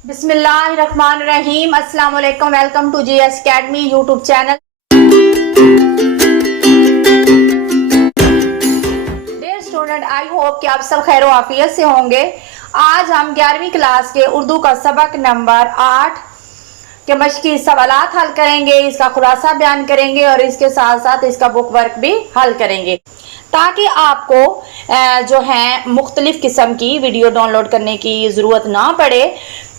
बिस्मिल्लाहिर्रहमानिर्रहीम। अस्सलाम वालेकुम। Welcome to GS academy YouTube channel. Dear student, I hope कि आप सब खैर आफियत से होंगे। आज हम 11वीं क्लास के उर्दू का सबक नंबर 8 के मश्की सवालात हल करेंगे, इसका खुलासा बयान करेंगे और इसके साथ साथ इसका बुक वर्क भी हल करेंगे, ताकि आपको जो है मुख्तलिफ किस्म की वीडियो डाउनलोड करने की ज़रूरत ना पड़े।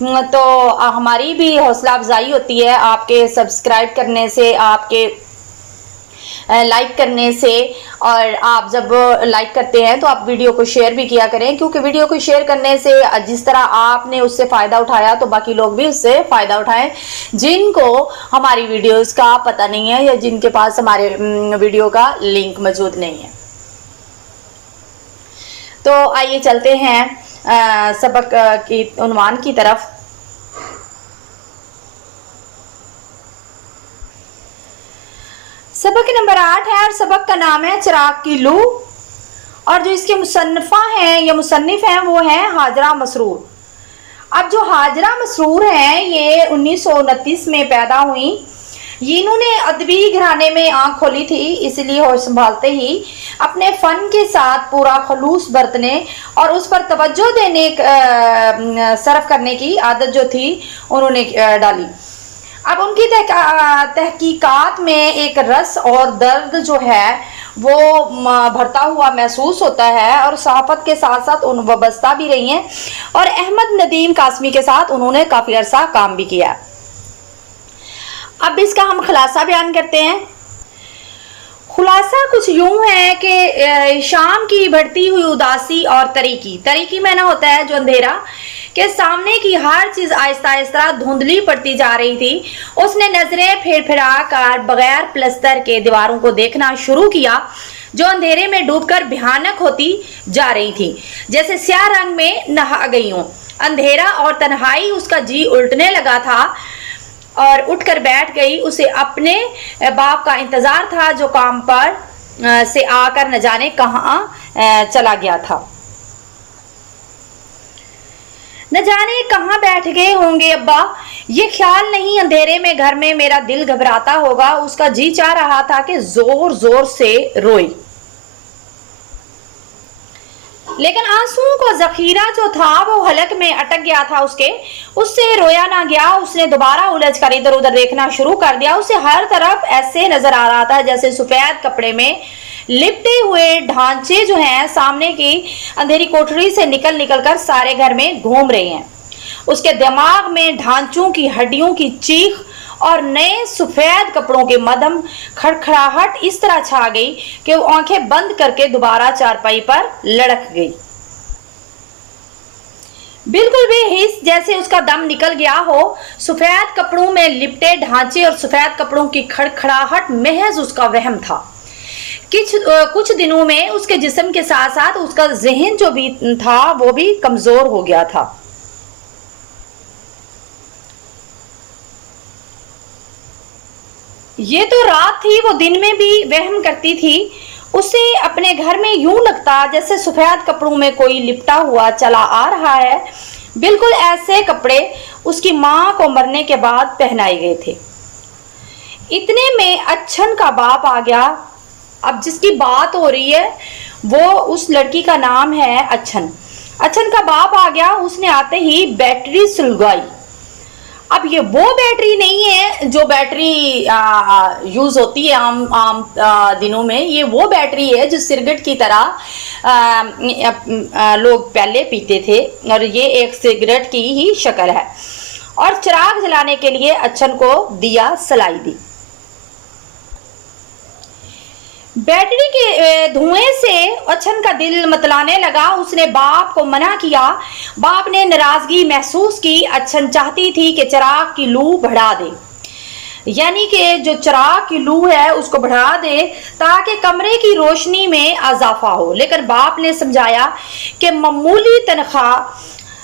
तो हमारी भी हौसला अफजाई होती है आपके सब्सक्राइब करने से, आपके लाइक करने से। और आप जब लाइक करते हैं तो आप वीडियो को शेयर भी किया करें, क्योंकि वीडियो को शेयर करने से जिस तरह आपने उससे फ़ायदा उठाया तो बाकी लोग भी उससे फ़ायदा उठाएं जिनको हमारी वीडियोस का पता नहीं है या जिनके पास हमारे वीडियो का लिंक मौजूद नहीं है। तो आइए चलते हैं सबक की उन्वान की तरफ। सबक नंबर 8 है और सबक का नाम है चिराग की लू, और जो इसके मुसन्निफा हैं या मुसन्निफ हैं वो हैं हाजरा मसरूर। अब जो हाजरा मसरूर हैं ये 1929 में पैदा हुई। इन्होंने अदबी घराने में आंख खोली थी, इसलिए होश संभालते ही अपने फ़न के साथ पूरा खलूस बरतने और उस पर तवज्जो देने सर्फ करने की आदत जो थी उन्होंने डाली। अब उनकी तहकीकात में एक रस और दर्द जो है वो भरता हुआ महसूस होता है, और सहाफ़त के साथ साथ उन वाबस्ता भी रही हैं, और अहमद नदीम कासमी के साथ उन्होंने काफ़ी अरसा काम भी किया। अब इसका हम खुलासा बयान करते हैं। खुलासा कुछ यूं है कि शाम की बढ़ती हुई उदासी और तरीकी मैंने होता है जो अंधेरा के सामने की हर चीज़ आहिस्ता आहिस्ता धुंधली पड़ती जा रही थी। उसने नजरें फिर फिरा कर बगैर प्लस्तर के दीवारों को देखना शुरू किया जो अंधेरे में डूबकर भयानक होती जा रही थी, जैसे स्याह रंग में नहा गई हों। अंधेरा और तन्हाई उसका जी उल्टने लगा था और उठकर बैठ गई। उसे अपने बाप का इंतजार था जो काम पर से आकर न जाने कहाँ चला गया था। न जाने कहाँ बैठ गए होंगे अब्बा, ये ख्याल नहीं। अंधेरे में घर में मेरा दिल घबराता होगा। उसका जी चाह रहा था कि जोर जोर से रोए, लेकिन आंसुओं का जखीरा जो था वो हलक में अटक गया था उससे रोया ना गया। उसने दोबारा उलझ कर इधर उधर देखना शुरू कर दिया। उसे हर तरफ ऐसे नजर आ रहा था जैसे सफेद कपड़े में लिपटे हुए ढांचे जो हैं सामने की अंधेरी कोठरी से निकल कर सारे घर में घूम रहे हैं। उसके दिमाग में ढांचों की हड्डियों की चीख और नए सफेद कपड़ों के मदम खड़खड़ाहट इस तरह छा गई कि वो आंखें बंद करके दोबारा चारपाई पर लड़क गई, बिल्कुल बेहिस जैसे उसका दम निकल गया हो। सफेद कपड़ों में लिपटे ढांचे और सफेद कपड़ों की खड़खड़ाहट महज उसका वहम था। कुछ दिनों में उसके जिस्म के साथ साथ उसका जहन जो भी था वो भी कमजोर हो गया था। ये तो रात थी, वो दिन में भी वहम करती थी। उसे अपने घर में यूं लगता जैसे सफेद कपड़ों में कोई लिपटा हुआ चला आ रहा है। बिल्कुल ऐसे कपड़े उसकी माँ को मरने के बाद पहनाए गए थे। इतने में अच्छन का बाप आ गया। अब जिसकी बात हो रही है वो उस लड़की का नाम है अच्छन। अच्छन का बाप आ गया। उसने आते ही बैटरी सुलगाई। अब ये वो बैटरी नहीं है जो बैटरी यूज होती है आम दिनों में। ये वो बैटरी है जो सिगरेट की तरह लोग पहले पीते थे, और ये एक सिगरेट की ही शक्ल है। और चिराग जलाने के लिए अच्छन को दिया सलाई दी। बैटरी के धुएं से अच्छन का दिल मतलाने लगा। उसने बाप को मना किया। बाप ने नाराजगी महसूस की। अच्छन चाहती थी कि चिराग की लू बढ़ा दे, यानी कि जो चिराग की लू है उसको बढ़ा दे ताकि कमरे की रोशनी में इजाफा हो। लेकिन बाप ने समझाया कि मामूली तनख्वाह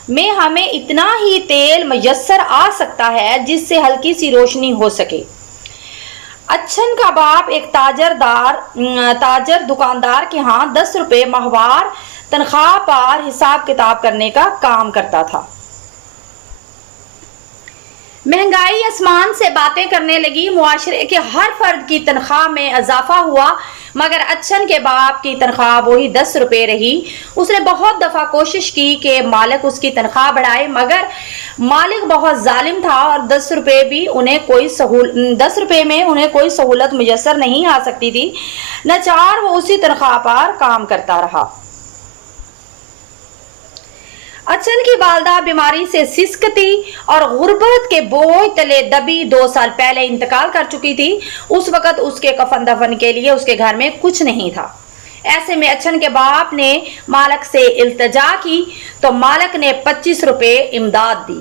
में हमें इतना ही तेल मयस्सर आ सकता है जिससे हल्की सी रोशनी हो सके। अच्छन का बाप एक ताजर दुकानदार के यहाँ 10 रुपए माहवार तनख्वाह पर हिसाब किताब करने का काम करता था। महंगाई आसमान से बातें करने लगी, मुआशरे के हर फर्द की तनख्वाह में इजाफा हुआ, मगर अच्छन के बाप की तनख्वाह वही 10 रुपये रही। उसने बहुत दफ़ा कोशिश की कि मालिक उसकी तनख्वाह बढ़ाए, मगर मालिक बहुत जालिम था और 10 रुपये में उन्हें कोई सहूलत मुयस्सर नहीं आ सकती थी। लाचार वो उसी तनख्वाह पर काम करता रहा। अच्छन की वालदा बीमारी से सिसकती और गुर्बत के बोझ तले दबी 2 साल पहले इंतकाल कर चुकी थी। उस वक़्त उसके कफन दफन के लिए उसके घर में कुछ नहीं था। ऐसे में अच्छन के बाप ने मालिक से इल्तिजा की तो मालिक ने 25 रुपये इमदाद दी।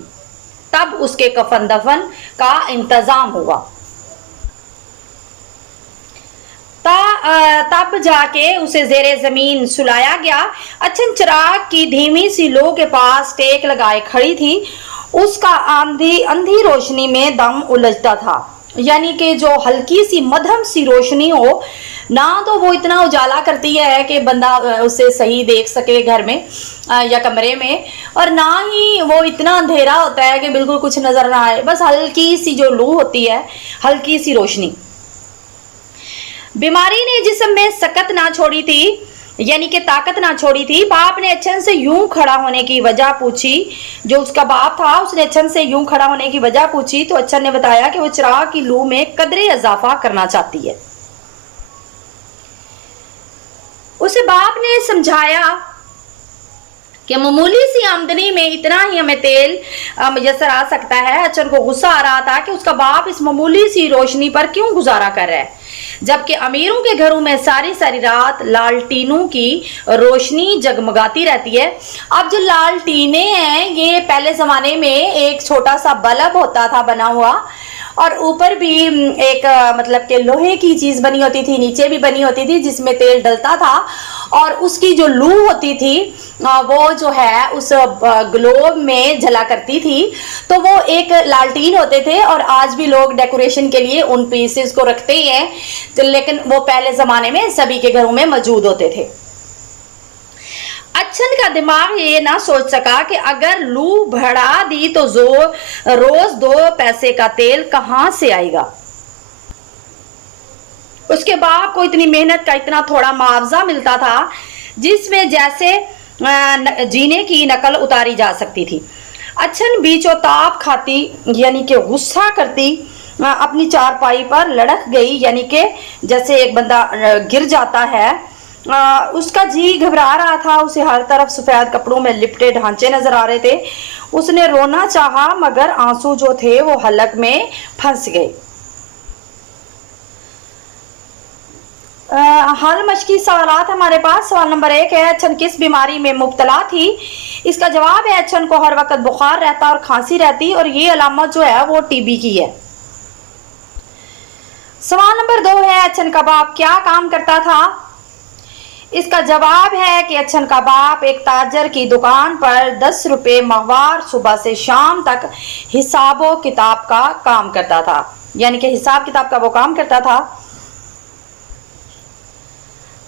तब उसके कफन दफन का इंतजाम हुआ। तब जाके उसे जेरे जमीन सुलाया गया। अच्छन चिराग की धीमी सी लो के पास टेक लगाए खड़ी थी। उसका अंधी रोशनी में दम उलझता था, यानी कि जो हल्की सी मध्यम सी रोशनी हो ना, तो वो इतना उजाला करती है कि बंदा उसे सही देख सके घर में या कमरे में, और ना ही वो इतना अंधेरा होता है कि बिल्कुल कुछ नजर ना आए। बस हल्की सी जो लू होती है, हल्की सी रोशनी। बीमारी ने जिस्म में सकत ना छोड़ी थी, यानी कि ताकत ना छोड़ी थी। बाप ने अच्छन से यूं खड़ा होने की वजह पूछी। जो उसका बाप था उसने अच्छन से यूं खड़ा होने की वजह पूछी तो अच्छन ने बताया कि वो चिराग की लू में कदरे इजाफा करना चाहती है। उसे बाप ने समझाया कि मामूली सी आमदनी में इतना ही हमें तेल मुयस्सर आ सकता है। अच्छन को गुस्सा आ रहा था कि उसका बाप इस मामूली सी रोशनी पर क्यों गुजारा कर रहा है, जबकि अमीरों के घरों में सारी सारी रात लालटीनों की रोशनी जगमगाती रहती है। अब जो लालटीने हैं, ये पहले ज़माने में एक छोटा सा बल्ब होता था बना हुआ, और ऊपर भी एक मतलब कि लोहे की चीज़ बनी होती थी, नीचे भी बनी होती थी, जिसमें तेल डलता था, और उसकी जो लू होती थी वो जो है उस ग्लोब में जला करती थी। तो वो एक लालटीन होते थे, और आज भी लोग डेकोरेशन के लिए उन पीसेस को रखते ही हैं, तो लेकिन वो पहले ज़माने में सभी के घरों में मौजूद होते थे। अच्छन का दिमाग ये ना सोच सका कि अगर लू बढ़ा दी तो रोज 2 पैसे का तेल कहाँ से आएगा। उसके बाप को इतनी मेहनत का इतना थोड़ा मुआवजा मिलता था, जिसमें जैसे जीने की नकल उतारी जा सकती थी। अच्छन बीचों ताप खाती, यानी कि गुस्सा करती, अपनी चारपाई पर लड़क गई, यानी कि जैसे एक बंदा गिर जाता है। उसका जी घबरा रहा था। उसे हर तरफ सफ़ेद कपड़ों में लिपटे ढांचे नजर आ रहे थे। उसने रोना चाहा, मगर आंसू जो थे वो हलक में फंस गए। हर मशकी सवालात हमारे पास। सवाल नंबर 1 है, अच्छन किस बीमारी में मुब्तला थी? इसका जवाब है, अच्छन को हर वक्त बुखार रहता और खांसी रहती, और ये अलामत जो है वो टीबी की है। सवाल नंबर 2 है, अच्छन का बाप क्या काम करता था? इसका जवाब है कि अच्छन का बाप एक ताजर की दुकान पर 10 रुपये माहवार सुबह से शाम तक हिसाबो किताब का काम करता था, यानी कि हिसाब किताब का वो काम करता था।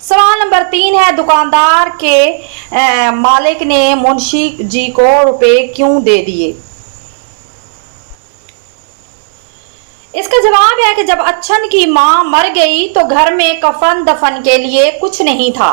सवाल नंबर 3 है, दुकानदार के मालिक ने मुंशी जी को रुपए क्यों दे दिए? इसका जवाब है कि जब अच्छन की मां मर गई तो घर में कफन दफन के लिए कुछ नहीं था।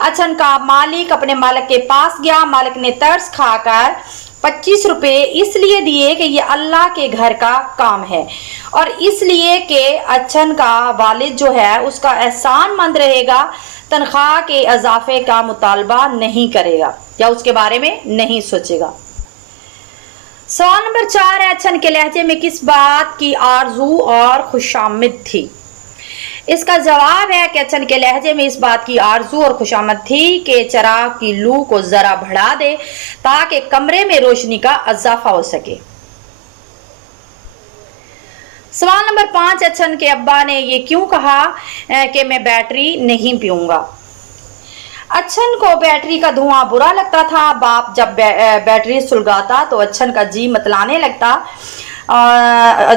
अच्छन का मालिक अपने मालिक के पास गया। मालिक ने तरस खाकर 25 रुपये इसलिए दिए कि ये अल्लाह के घर का काम है, और इसलिए कि अच्छन का वालिद जो है उसका एहसानमंद रहेगा, तनख्वाह के इजाफे का मुतालबा नहीं करेगा या उसके बारे में नहीं सोचेगा। सवाल नंबर 4 है, अच्छन के लहजे में किस बात की आरजू और खुशामद थी? इसका जवाब है कि अच्छन के लहजे में इस बात की आरजू और खुशामद थी कि चिराग की लू को जरा बढ़ा दे ताकि कमरे में रोशनी का इजाफा हो सके। सवाल नंबर 5, अच्छन के अब्बा ने ये क्यों कहा कि मैं बैटरी नहीं पीऊंगा? अच्छन को बैटरी का धुआं बुरा लगता था। बाप जब बैटरी सुलगाता तो अच्छन का जी मतलाने लगता।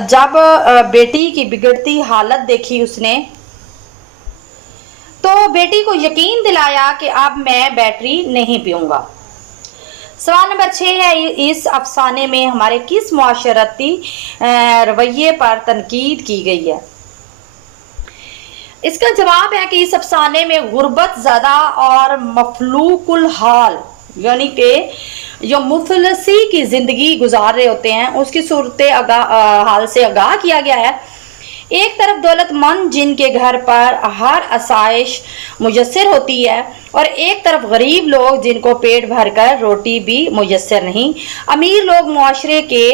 जब बेटी की बिगड़ती हालत देखी उसने तो बेटी को यकीन दिलाया कि अब मैं बैटरी नहीं पीऊंगा। सवाल नंबर 6 है, इस अफसाने में हमारे किस मुआशरती रवैये पर तनकीद की गई है? इसका जवाब है कि इस अफसाने में गुर्बत ज़दा और मफलूकुल हाल यानी कि जो मुफलसी की ज़िंदगी गुजार रहे होते हैं उसकी सूरत हाल से आगाह किया गया है। एक तरफ दौलतमंद जिनके घर पर हर आसाइश मुयस्सर होती है और एक तरफ गरीब लोग जिनको पेट भर कर रोटी भी मुयस्सर नहीं। अमीर लोग मुआशरे के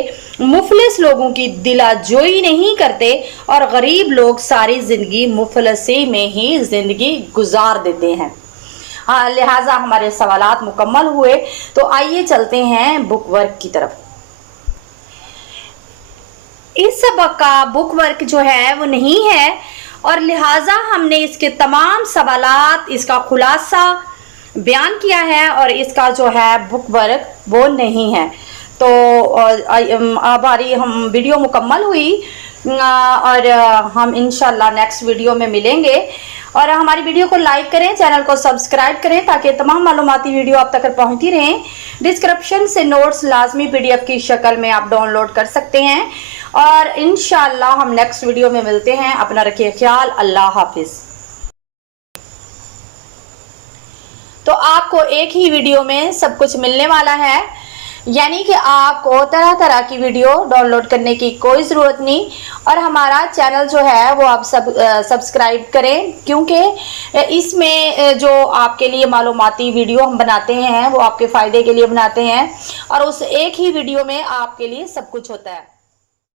मुफलिस लोगों की दिलाजोई नहीं करते और गरीब लोग सारी ज़िंदगी मुफलसी में ही ज़िंदगी गुजार देते हैं। हाँ, लिहाजा हमारे सवालात मुकम्मल हुए। तो आइए चलते हैं बुक वर्क की तरफ। इस सबक का बुक वर्क जो है वो नहीं है और लिहाजा हमने इसके तमाम सवालात, इसका खुलासा बयान किया है और इसका जो है बुक वर्क वो नहीं है। तो हमारी हम वीडियो मुकम्मल हुई और हम इंशाल्लाह नेक्स्ट वीडियो में मिलेंगे। और हमारी वीडियो को लाइक करें, चैनल को सब्सक्राइब करें ताकि तमाम मालूमाती वीडियो आप तक पहुंचती रहें। डिस्क्रिप्शन से नोट्स लाजमी PDF की शक्ल में आप डाउनलोड कर सकते हैं और इंशाल्लाह हम नेक्स्ट वीडियो में मिलते हैं। अपना रखिए ख्याल। अल्लाह हाफिज़। तो आपको एक ही वीडियो में सब कुछ मिलने वाला है, यानी कि आपको तरह तरह की वीडियो डाउनलोड करने की कोई ज़रूरत नहीं। और हमारा चैनल जो है वो आप सब्सक्राइब करें, क्योंकि इसमें जो आपके लिए मालूमाती वीडियो हम बनाते हैं वो आपके फ़ायदे के लिए बनाते हैं और उस एक ही वीडियो में आपके लिए सब कुछ होता है।